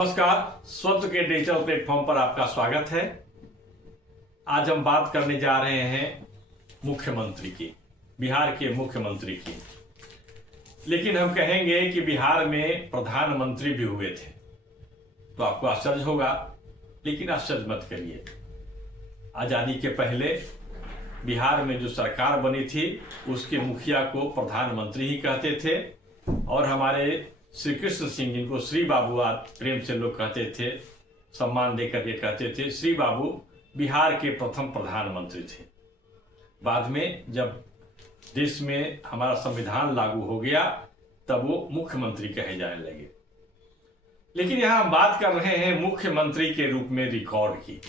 नमस्कार। स्वच्छ के डिजिटल प्लेटफॉर्म पर आपका स्वागत है। आज हम बात करने जा रहे हैं मुख्यमंत्री की, बिहार के मुख्यमंत्री की। लेकिन हम कहेंगे कि बिहार में प्रधानमंत्री भी हुए थे तो आपको आश्चर्य होगा, लेकिन आश्चर्य मत करिए। आजादी के पहले बिहार में जो सरकार बनी थी उसके मुखिया को प्रधानमंत्री ही कहते थे, और हमारे श्री कृष्ण सिंह, जिनको श्री बाबू प्रेम से लोग कहते थे, सम्मान देकर के कहते थे, श्री बाबू बिहार के प्रथम प्रधानमंत्री थे। बाद में जब देश में हमारा संविधान लागू हो गया तब वो मुख्यमंत्री कहे जाने लगे। लेकिन यहां हम बात कर रहे हैं मुख्यमंत्री के रूप में रिकॉर्ड की।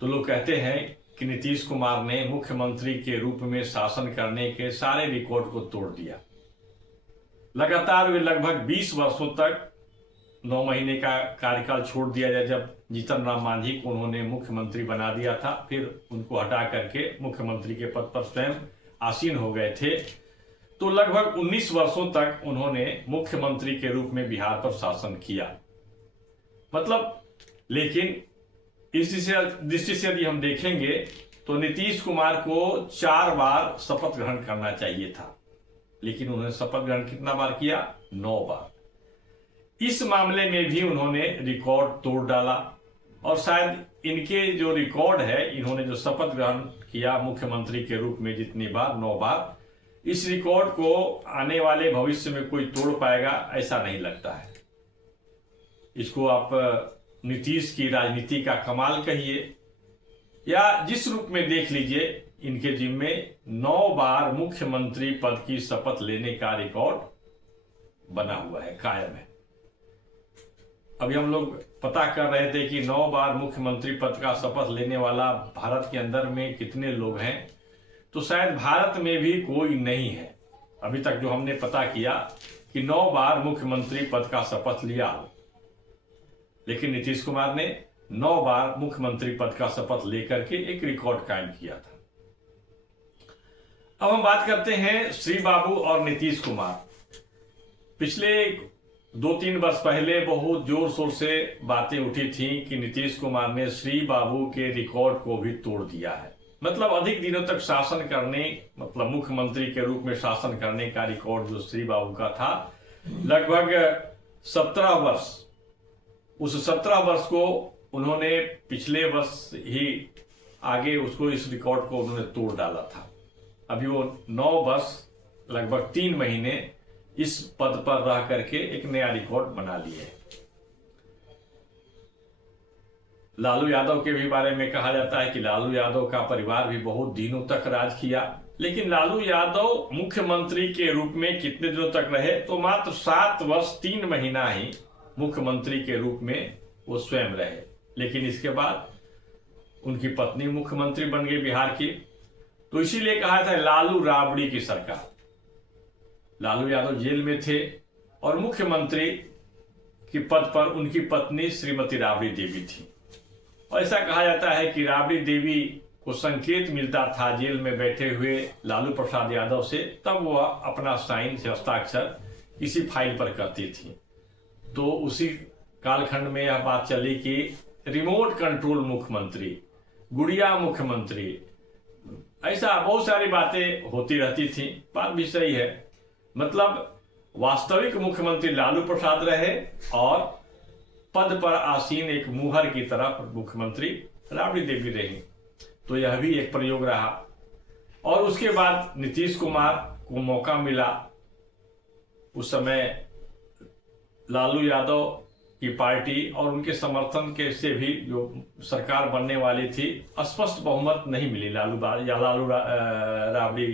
तो लोग कहते हैं कि नीतीश कुमार ने मुख्यमंत्री के रूप में शासन करने के सारे रिकॉर्ड को तोड़ दिया। लगातार वे लगभग 20 वर्षों तक 9 महीने का कार्यकाल छोड़ दिया जाए। जब जीतन राम मांझी को उन्होंने मुख्यमंत्री बना दिया था, फिर उनको हटा करके मुख्यमंत्री के पद पर स्वयं आसीन हो गए थे, तो लगभग 19 वर्षों तक उन्होंने मुख्यमंत्री के रूप में बिहार पर शासन किया। लेकिन इस दृष्टि से यदि हम देखेंगे तो नीतीश कुमार को 4 बार शपथ ग्रहण करना चाहिए था, लेकिन उन्होंने शपथ ग्रहण कितना बार किया? 9 बार। इस मामले में भी उन्होंने रिकॉर्ड तोड़ डाला, और शायद इनके जो रिकॉर्ड है, इन्होंने जो शपथ ग्रहण किया मुख्यमंत्री के रूप में जितनी बार, 9 बार, इस रिकॉर्ड को आने वाले भविष्य में कोई तोड़ पाएगा ऐसा नहीं लगता है। इसको आप नीतीश की राजनीति का कमाल कहिए, या जिस रूप में देख लीजिए, इनके जिम्मे 9 बार मुख्यमंत्री पद की शपथ लेने का रिकॉर्ड बना हुआ है, कायम है। अभी हम लोग पता कर रहे थे कि 9 बार मुख्यमंत्री पद का शपथ लेने वाला भारत के अंदर में कितने लोग हैं, तो शायद भारत में भी कोई नहीं है अभी तक जो हमने पता किया कि 9 बार मुख्यमंत्री पद का शपथ लिया हो। लेकिन नीतीश कुमार ने 9 बार मुख्यमंत्री पद का शपथ लेकर के एक रिकॉर्ड कायम किया था। अब हम बात करते हैं श्री बाबू और नीतीश कुमार। पिछले 2-3 वर्ष पहले बहुत जोर शोर से बातें उठी थी कि नीतीश कुमार ने श्री बाबू के रिकॉर्ड को भी तोड़ दिया है। अधिक दिनों तक शासन करने, मुख्यमंत्री के रूप में शासन करने का रिकॉर्ड जो श्री बाबू का था, लगभग 17 वर्ष। उस 17 वर्ष को उन्होंने पिछले वर्ष ही आगे उसको, इस रिकॉर्ड को उन्होंने तोड़ डाला था। अभी वो 9 वर्ष लगभग 3 महीने इस पद पर रह करके एक नया रिकॉर्ड बना लिए। लालू यादव के भी बारे में कहा जाता है कि लालू यादव का परिवार भी बहुत दिनों तक राज किया, लेकिन लालू यादव मुख्यमंत्री के रूप में कितने दिनों तक रहे? तो मात्र 7 वर्ष 3 महीना ही मुख्यमंत्री के रूप में वो स्वयं रहे। लेकिन इसके बाद उनकी पत्नी मुख्यमंत्री बन गई बिहार की। तो इसीलिए कहा था लालू राबड़ी की सरकार। लालू यादव जेल में थे और मुख्यमंत्री की पद पर उनकी पत्नी श्रीमती राबड़ी देवी थी। और ऐसा कहा जाता है कि राबड़ी देवी को संकेत मिलता था जेल में बैठे हुए लालू प्रसाद यादव से, तब वह अपना साइन से हस्ताक्षर इसी फाइल पर करती थी। तो उसी कालखंड में यह बात चली कि रिमोट कंट्रोल मुख्यमंत्री, गुड़िया मुख्यमंत्री, ऐसा बहुत सारी बातें होती रहती थी। बात भी सही है। वास्तविक मुख्यमंत्री लालू प्रसाद रहे और पद पर आसीन एक मुहर की तरह मुख्यमंत्री राबड़ी देवी रही। तो यह भी एक प्रयोग रहा। और उसके बाद नीतीश कुमार को मौका मिला। उस समय लालू यादव की पार्टी और उनके समर्थन के से भी जो सरकार बनने वाली थी, स्पष्ट बहुमत नहीं मिली लालू राबड़ी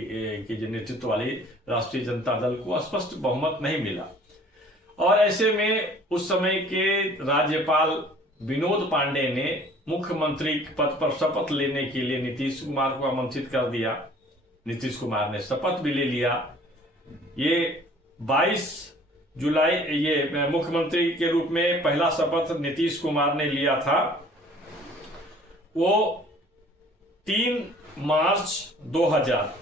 के जो नेतृत्व वाली राष्ट्रीय जनता दल को स्पष्ट बहुमत नहीं मिला। और ऐसे में उस समय के राज्यपाल विनोद पांडे ने मुख्यमंत्री पद पर शपथ लेने के लिए नीतीश कुमार को आमंत्रित कर दिया। नीतीश कुमार ने शपथ भी ले लिया। ये 22 जुलाई ये मुख्यमंत्री के रूप में पहला शपथ नीतीश कुमार ने लिया था। वो 3 मार्च 2000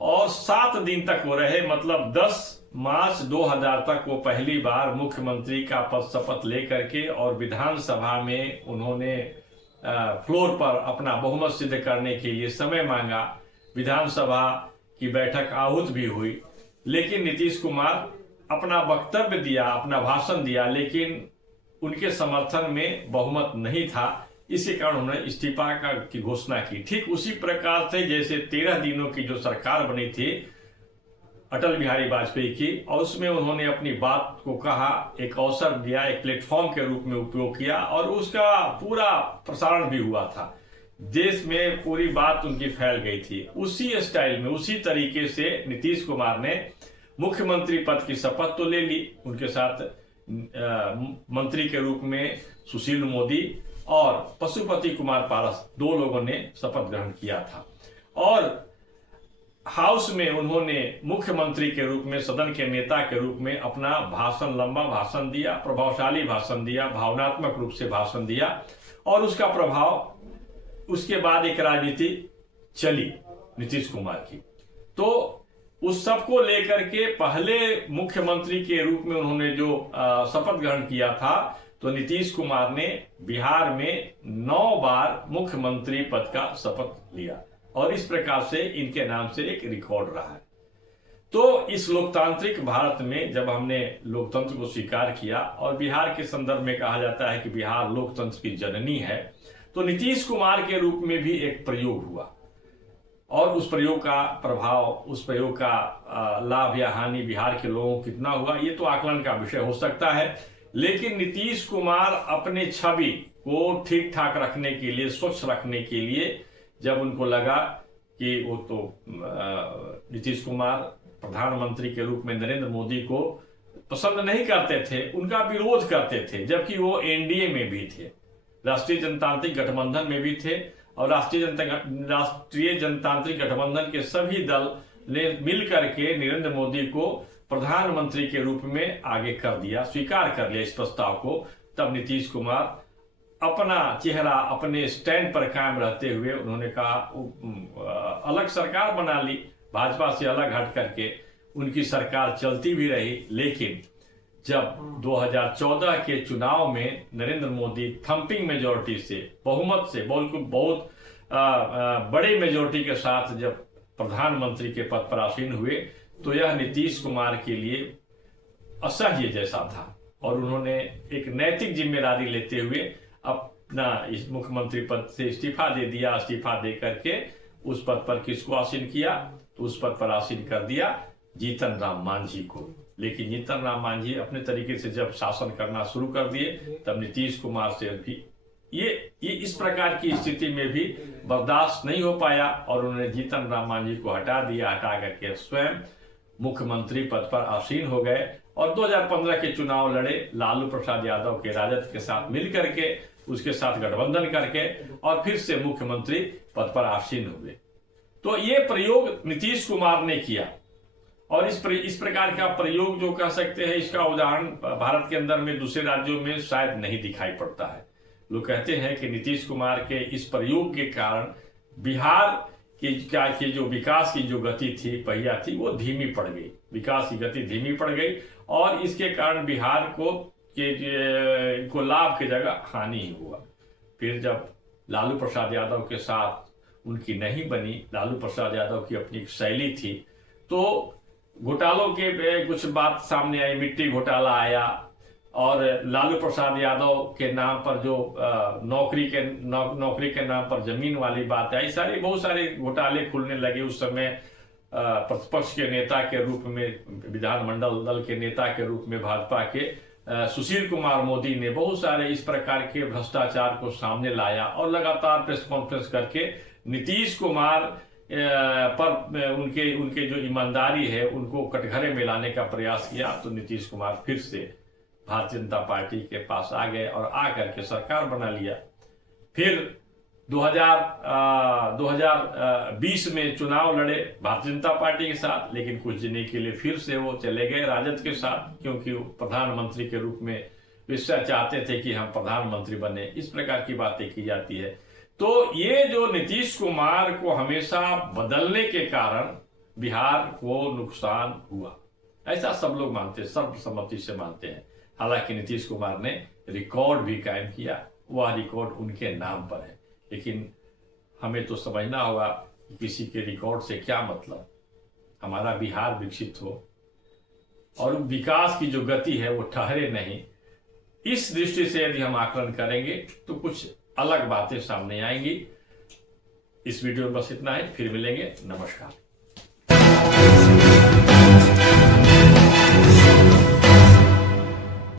और 7 दिन तक वो रहे, मतलब 10 मार्च 2000 तक वो पहली बार मुख्यमंत्री का पद शपथ लेकर के और विधानसभा में उन्होंने फ्लोर पर अपना बहुमत सिद्ध करने के लिए समय मांगा। विधानसभा की बैठक आहूत भी हुई, लेकिन नीतीश कुमार अपना वक्तव्य दिया, अपना भाषण दिया, लेकिन उनके समर्थन में बहुमत नहीं था। इसी कारण उन्होंने इस्तीफा की घोषणा की। ठीक उसी प्रकार से जैसे 13 दिनों की जो सरकार बनी थी अटल बिहारी वाजपेयी की, और उसमें उन्होंने अपनी बात को कहा, एक अवसर दिया, एक प्लेटफॉर्म के रूप में उपयोग किया और उसका पूरा प्रसारण भी हुआ था। देश में पूरी बात उनकी फैल गई थी। उसी स्टाइल में, उसी तरीके से नीतीश कुमार ने मुख्यमंत्री पद की शपथ तो ले ली। उनके साथ मंत्री के रूप में सुशील मोदी और पशुपति कुमार पारस 2 लोगों ने शपथ ग्रहण किया था, और हाउस में उन्होंने मुख्यमंत्री के रूप में, सदन के नेता के रूप में अपना भाषण, लंबा भाषण दिया, प्रभावशाली भाषण दिया, भावनात्मक रूप से भाषण दिया, और उसका प्रभाव, उसके बाद एक राजनीति चली नीतीश कुमार की। तो उस सब को लेकर के पहले मुख्यमंत्री के रूप में उन्होंने जो शपथ ग्रहण किया था, तो नीतीश कुमार ने बिहार में 9 बार मुख्यमंत्री पद का शपथ लिया, और इस प्रकार से इनके नाम से एक रिकॉर्ड रहा है। तो इस लोकतांत्रिक भारत में जब हमने लोकतंत्र को स्वीकार किया, और बिहार के संदर्भ में कहा जाता है कि बिहार लोकतंत्र की जननी है, तो नीतीश कुमार के रूप में भी एक प्रयोग हुआ, और उस प्रयोग का प्रभाव, उस प्रयोग का लाभ या हानि बिहार के लोगों को कितना हुआ, ये तो आकलन का विषय हो सकता है। लेकिन नीतीश कुमार अपने छवि को ठीक ठाक रखने के लिए, स्वच्छ रखने के लिए, जब उनको लगा कि वो तो नीतीश कुमार प्रधानमंत्री के रूप में नरेंद्र मोदी को पसंद नहीं करते थे, उनका विरोध करते थे, जबकि वो एनडीए में भी थे, राष्ट्रीय जनतांत्रिक गठबंधन में भी थे, और राष्ट्रीय जनतांत्रिक गठबंधन के सभी दल ने मिलकर के नरेंद्र मोदी को प्रधानमंत्री के रूप में आगे कर दिया, स्वीकार कर लिया इस प्रस्ताव को। तब नीतीश कुमार अपना चेहरा, अपने स्टैंड पर कायम रहते हुए उन्होंने कहा, अलग सरकार बना ली, भाजपा से अलग हट करके उनकी सरकार चलती भी रही। लेकिन जब 2014 के चुनाव में नरेंद्र मोदी थंपिंग मेजोरिटी से, बहुमत से, बहुत बड़े मेजोरिटी के साथ जब प्रधानमंत्री के पद पर आसीन हुए, तो यह नीतीश कुमार के लिए असह्य जैसा था, और उन्होंने एक नैतिक जिम्मेदारी लेते हुए अपना इस मुख्यमंत्री पद से इस्तीफा दे दिया। इस्तीफा दे करके उस पद पर किसको आसीन किया, तो उस पद पर आसीन कर दिया जीतन राम मांझी को। लेकिन जीतन राम मांझी अपने तरीके से जब शासन करना शुरू कर दिए, तब नीतीश कुमार से भी ये इस प्रकार की स्थिति में भी बर्दाश्त नहीं हो पाया, और उन्होंने जीतन राम मांझी को हटा दिया। हटा करके स्वयं मुख्यमंत्री पद पर आसीन हो गए, और 2015 के चुनाव लड़े लालू प्रसाद यादव के राजद के साथ मिलकर के, उसके साथ गठबंधन करके, और फिर से मुख्यमंत्री पद पर आसीन हुए। तो ये प्रयोग नीतीश कुमार ने किया, और इस प्रकार का प्रयोग जो कह सकते हैं, इसका उदाहरण भारत के अंदर में दूसरे राज्यों में शायद नहीं दिखाई पड़ता है। लोग कहते हैं कि नीतीश कुमार के इस प्रयोग के कारण बिहार के जो विकास की जो गति थी, पहिया थी, वो धीमी पड़ गई, विकास की गति धीमी पड़ गई, और इसके कारण बिहार को लाभ की जगह हानि ही हुआ। फिर जब लालू प्रसाद यादव के साथ उनकी नहीं बनी, लालू प्रसाद यादव की अपनी एक शैली थी, तो घोटालों के कुछ बात सामने आई, मिट्टी घोटाला आया, और लालू प्रसाद यादव के नाम पर जो नौकरी के नाम पर जमीन वाली बात आई, बहुत सारे घोटाले खुलने लगे। उस समय प्रतिपक्ष के नेता के रूप में, विधानमंडल दल के नेता के रूप में भाजपा के सुशील कुमार मोदी ने बहुत सारे इस प्रकार के भ्रष्टाचार को सामने लाया, और लगातार प्रेस कॉन्फ्रेंस करके नीतीश कुमार पर उनके जो ईमानदारी है उनको कटघरे में लाने का प्रयास किया। तो नीतीश कुमार फिर से भारतीय जनता पार्टी के पास आ गए, और आकर के सरकार बना लिया। फिर 2020 में चुनाव लड़े भारतीय जनता पार्टी के साथ, लेकिन कुछ दिन के लिए फिर से वो चले गए राजद के साथ, क्योंकि वो प्रधानमंत्री के रूप में विश्वास चाहते थे कि हम प्रधानमंत्री बने, इस प्रकार की बातें की जाती है। तो ये जो नीतीश कुमार को हमेशा बदलने के कारण बिहार को नुकसान हुआ, ऐसा सब लोग मानते हैं, सर्वसम्मति से मानते हैं। हालांकि नीतीश कुमार ने रिकॉर्ड भी कायम किया, वह रिकॉर्ड उनके नाम पर है, लेकिन हमें तो समझना होगा कि किसी के रिकॉर्ड से क्या मतलब। हमारा बिहार विकसित हो और विकास की जो गति है वो ठहरे नहीं, इस दृष्टि से यदि हम आकलन करेंगे तो कुछ अलग बातें सामने आएंगी। इस वीडियो में बस इतना है, फिर मिलेंगे। नमस्कार।